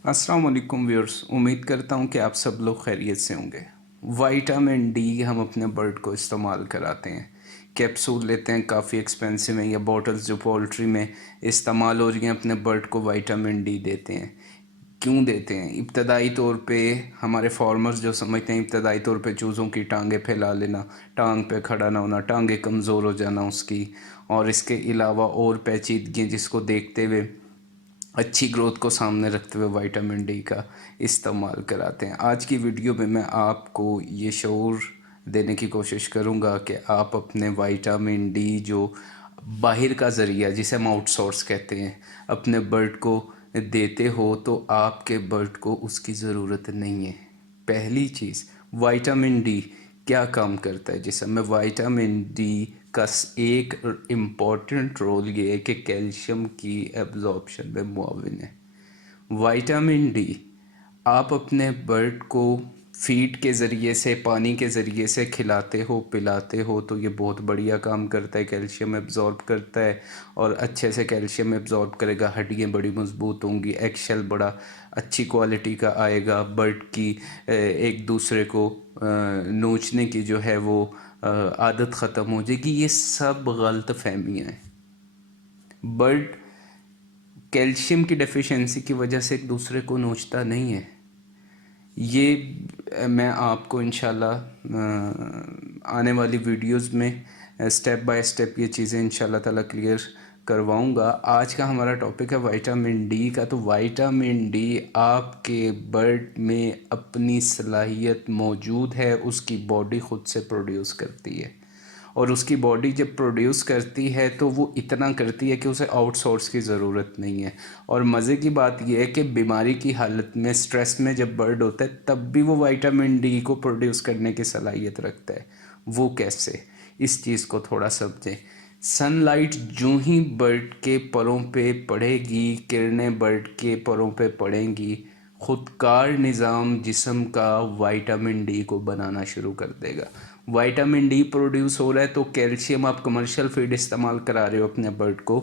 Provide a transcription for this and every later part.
अस्सलाम वालेकुम व्यूअर्स, उम्मीद करता हूँ कि आप सब लोग खैरियत से होंगे। विटामिन डी हम अपने बर्ड को इस्तेमाल कराते हैं। कैप्सूल लेते हैं, काफ़ी एक्सपेंसिव हैं, या बॉटल्स जो पोल्ट्री में इस्तेमाल हो रही हैं, अपने बर्ड को विटामिन डी देते हैं। क्यों देते हैं? इब्तदाई तौर पे हमारे फार्मर्स जो समझते हैं इब्तदाई तौर पे चूज़ों की टांगें फैला लेना, टांग पे खड़ा ना होना, टांगें कमज़ोर हो जाना उसकी, और इसके अलावा और पेचीदगियाँ जिसको देखते हुए अच्छी ग्रोथ को सामने रखते हुए विटामिन डी का इस्तेमाल कराते हैं। आज की वीडियो में मैं आपको ये शऊर देने की कोशिश करूँगा कि आप अपने विटामिन डी जो बाहर का ज़रिया जिसे हम आउटसोर्स कहते हैं अपने बर्ड को देते हो तो आपके बर्ड को उसकी ज़रूरत नहीं है। पहली चीज़, विटामिन डी क्या काम करता है जिसमें विटामिन डी का एक इम्पॉर्टेंट रोल ये है कि कैल्शियम की एब्जॉर्प्शन में मुआविन है। विटामिन डी आप अपने बर्ड को फीड के ज़रिए से, पानी के ज़रिए से खिलाते हो, पिलाते हो तो ये बहुत बढ़िया काम करता है, कैल्शियम एब्जॉर्ब करता है और अच्छे से कैल्शियम एब्जॉर्ब करेगा। हड्डियाँ बड़ी मज़बूत होंगी, एक्शेल बड़ा अच्छी क्वालिटी का आएगा, बर्ड की एक दूसरे को नोचने की जो है वो आदत ख़त्म हो जाएगी। ये सब गलत फहमियाँ हैं। बर्ड कैल्शियम की डेफिशिएंसी की वजह से एक दूसरे को नोचता नहीं है। ये मैं आपको इंशाल्लाह आने वाली वीडियोस में स्टेप बाय स्टेप ये चीज़ें इंशाल्लाह ताला क्लियर करवाऊंगा। आज का हमारा टॉपिक है विटामिन डी का। तो विटामिन डी आपके बर्ड में अपनी सलाहियत मौजूद है, उसकी बॉडी ख़ुद से प्रोड्यूस करती है, और उसकी बॉडी जब प्रोड्यूस करती है तो वो इतना करती है कि उसे आउटसोर्स की ज़रूरत नहीं है। और मज़े की बात यह है कि बीमारी की हालत में, स्ट्रेस में जब बर्ड होता है तब भी वो विटामिन डी को प्रोड्यूस करने की सलाहियत रखता है। वो कैसे? इस चीज़ को थोड़ा समझें। सनलाइट जो ही बर्ड के परों पे पड़ेगी, किरणें बर्ड के परों पे पड़ेंगी, ख़ुदकार निज़ाम जिस्म का विटामिन डी को बनाना शुरू कर देगा। विटामिन डी प्रोड्यूस हो रहा है तो कैल्शियम, आप कमर्शियल फीड इस्तेमाल करा रहे हो अपने बर्ड को,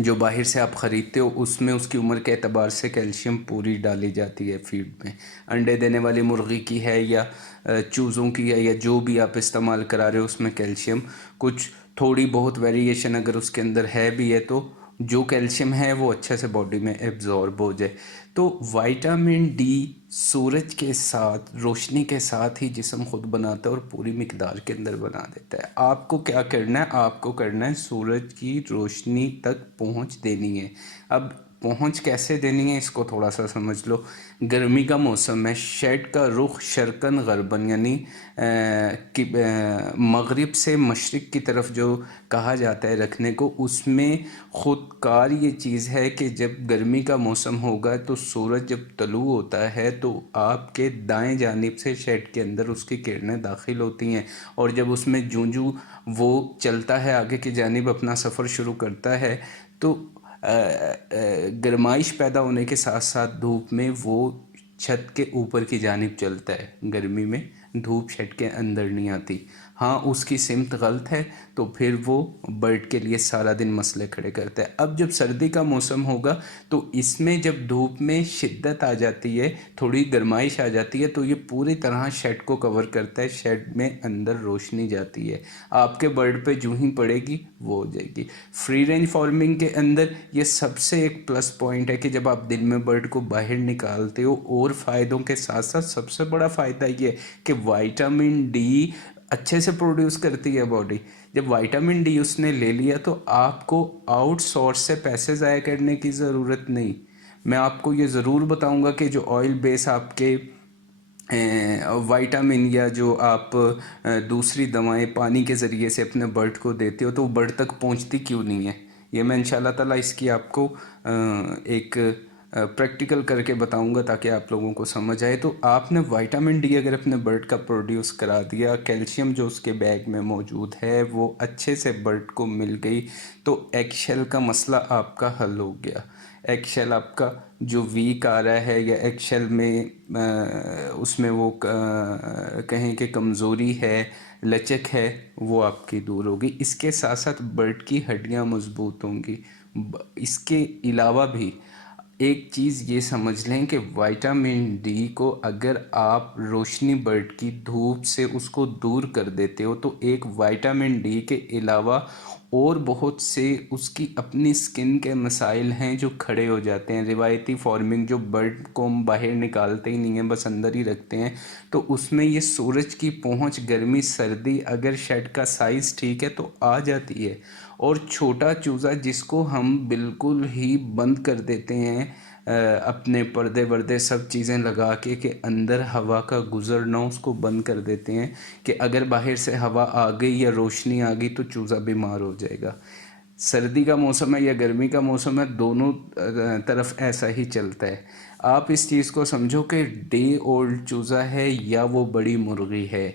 जो बाहर से आप ख़रीदते हो उसमें उसकी उम्र के एतबार से कैल्शियम पूरी डाली जाती है फीड में। अंडे देने वाली मुर्गी की है या चूज़ों की है या जो भी आप इस्तेमाल करा रहे हो उसमें कैल्शियम कुछ थोड़ी बहुत वेरिएशन अगर उसके अंदर है भी है तो जो कैल्शियम है वो अच्छे से बॉडी में एब्जॉर्ब हो जाए। तो विटामिन डी सूरज के साथ, रोशनी के साथ ही जिस्म खुद बनाता है और पूरी मिकदार के अंदर बना देता है। आपको क्या करना है? आपको करना है सूरज की रोशनी तक पहुंच देनी है। अब पहुंच कैसे देनी है इसको थोड़ा सा समझ लो। गर्मी का मौसम है, शेड का रुख शर्कन गरबन यानी कि मगरिब से मशरिक़ की तरफ जो कहा जाता है रखने को, उसमें ख़ुदकार ये चीज़ है कि जब गर्मी का मौसम होगा तो सूरज जब तलू होता है तो आपके दाएं जानिब से शेड के अंदर उसकी किरणें दाखिल होती हैं, और जब उसमें जूं जूं वो चलता है आगे की जानिब अपना सफ़र शुरू करता है तो गर्माइश पैदा होने के साथ साथ धूप में वो छत के ऊपर की जानिब चलता है। गर्मी में धूप शेड के अंदर नहीं आती। हाँ, उसकी सिमत गलत है तो फिर वो बर्ड के लिए सारा दिन मसले खड़े करता है। अब जब सर्दी का मौसम होगा तो इसमें जब धूप में शिद्दत आ जाती है, थोड़ी गर्माइश आ जाती है, तो ये पूरी तरह शेड को कवर करता है, शेड में अंदर रोशनी जाती है, आपके बर्ड पे जूं ही पड़ेगी वो हो जाएगी। फ्री रेंज फार्मिंग के अंदर ये सबसे एक प्लस पॉइंट है कि जब आप दिन में बर्ड को बाहर निकालते हो, और फ़ायदों के साथ साथ सबसे बड़ा फ़ायदा ये है कि विटामिन डी अच्छे से प्रोड्यूस करती है बॉडी। जब विटामिन डी उसने ले लिया तो आपको आउटसोर्स से पैसे ज़ाया करने की ज़रूरत नहीं। मैं आपको ये ज़रूर बताऊंगा कि जो ऑयल बेस आपके विटामिन या जो आप दूसरी दवाएं पानी के ज़रिए से अपने बर्ड को देते हो तो बर्ड तक पहुंचती क्यों नहीं है, ये मैं इंशाल्लाह ताला इसकी आपको एक प्रैक्टिकल करके बताऊंगा ताकि आप लोगों को समझ आए। तो आपने विटामिन डी अगर अपने बर्ड का प्रोड्यूस करा दिया, कैल्शियम जो उसके बैग में मौजूद है वो अच्छे से बर्ड को मिल गई, तो एगशेल का मसला आपका हल हो गया। एगशेल आपका जो वीक आ रहा है या एगशेल में उसमें वो कहें कि कमज़ोरी है, लचक है, वो आपकी दूर होगी। इसके साथ साथ बर्ड की हड्डियां मजबूत होंगी। इसके अलावा भी ایک چیز یہ سمجھ لیں کہ وائٹامن ڈی کو اگر آپ روشنی برڈ کی دھوپ سے اس کو دور کر دیتے ہو تو ایک وائٹامن ڈی کے علاوہ اور بہت سے اس کی اپنی سکن کے مسائل ہیں جو کھڑے ہو جاتے ہیں. روایتی فارمنگ جو برڈ کو ہم باہر نکالتے ہی نہیں ہیں, بس اندر ہی رکھتے ہیں, تو اس میں یہ سورج کی پہنچ, گرمی سردی, اگر شیڈ کا سائز ٹھیک ہے تو آ جاتی ہے. اور چھوٹا چوزا جس کو ہم بالکل ہی بند کر دیتے ہیں اپنے پردے وردے سب چیزیں لگا کے کہ اندر ہوا کا گزر نہ ہو, اس کو بند کر دیتے ہیں کہ اگر باہر سے ہوا آ گئی یا روشنی آ گئی تو چوزا بیمار ہو جائے گا. سردی کا موسم ہے یا گرمی کا موسم ہے, دونوں طرف ایسا ہی چلتا ہے. آپ اس چیز کو سمجھو کہ ڈے اولڈ چوزا ہے یا وہ بڑی مرغی ہے,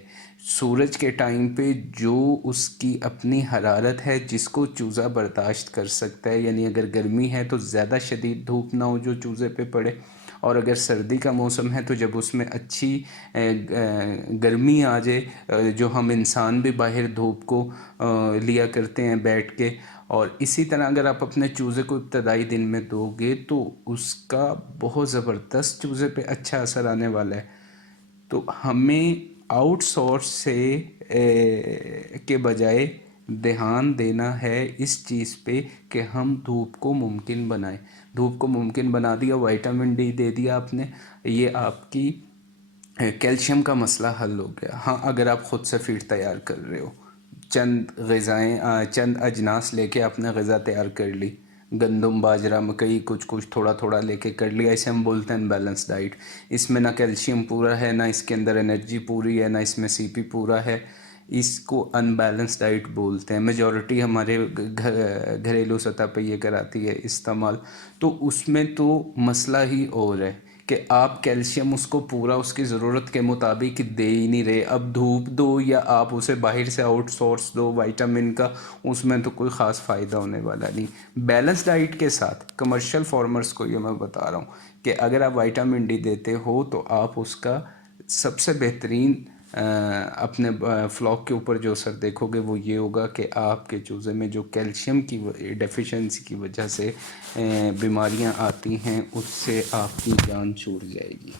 سورج کے ٹائم پہ جو اس کی اپنی حرارت ہے جس کو چوزا برداشت کر سکتا ہے, یعنی اگر گرمی ہے تو زیادہ شدید دھوپ نہ ہو جو چوزے پہ پڑے, اور اگر سردی کا موسم ہے تو جب اس میں اچھی گرمی آ جائے, جو ہم انسان بھی باہر دھوپ کو لیا کرتے ہیں بیٹھ کے. اور اسی طرح اگر آپ اپنے چوزے کو ابتدائی دن میں دو گے تو اس کا بہت زبردست چوزے پہ اچھا اثر آنے والا ہے. تو ہمیں آؤٹ سورس سے کے بجائے دھیان دینا ہے اس چیز پہ کہ ہم دھوپ کو ممکن بنائیں. دھوپ کو ممکن بنا دیا, وائٹامن ڈی دے دیا آپ نے, یہ آپ کی کیلشیم کا مسئلہ حل ہو گیا. ہاں اگر آپ خود سے فیڈ تیار کر رہے ہو, چند غذائیں چند اجناس لے کے آپ نے غذا تیار کر لی, گندم باجرہ مکئی کچھ تھوڑا تھوڑا لے کے کر لیا, اسے ہم بولتے ہیں بیلنس ڈائٹ. اس میں نہ کیلشیم پورا ہے, نہ اس کے اندر انرجی پوری ہے, نہ اس میں سی پی پورا ہے, اس کو ان بیلنس ڈائٹ بولتے ہیں. میجورٹی ہمارے گھریلو سطح پہ یہ کراتی ہے استعمال. تو اس میں تو مسئلہ ہی اور ہے کہ آپ کیلشیم اس کو پورا اس کی ضرورت کے مطابق دے ہی نہیں رہے. اب دھوپ دو یا آپ اسے باہر سے آؤٹ سورس دو وائٹامن کا, اس میں تو کوئی خاص فائدہ ہونے والا نہیں. بیلنس ڈائٹ کے ساتھ کمرشل فارمرز کو یہ میں بتا رہا ہوں کہ اگر آپ وائٹامن ڈی دیتے ہو تو آپ اس کا سب سے بہترین اپنے فلاک کے اوپر جو اثر دیکھو گے وہ یہ ہوگا کہ آپ کے چوزے میں جو کیلشیم کی ڈیفیشنسی کی وجہ سے بیماریاں آتی ہیں اس سے آپ کی جان چھوٹ جائے گی.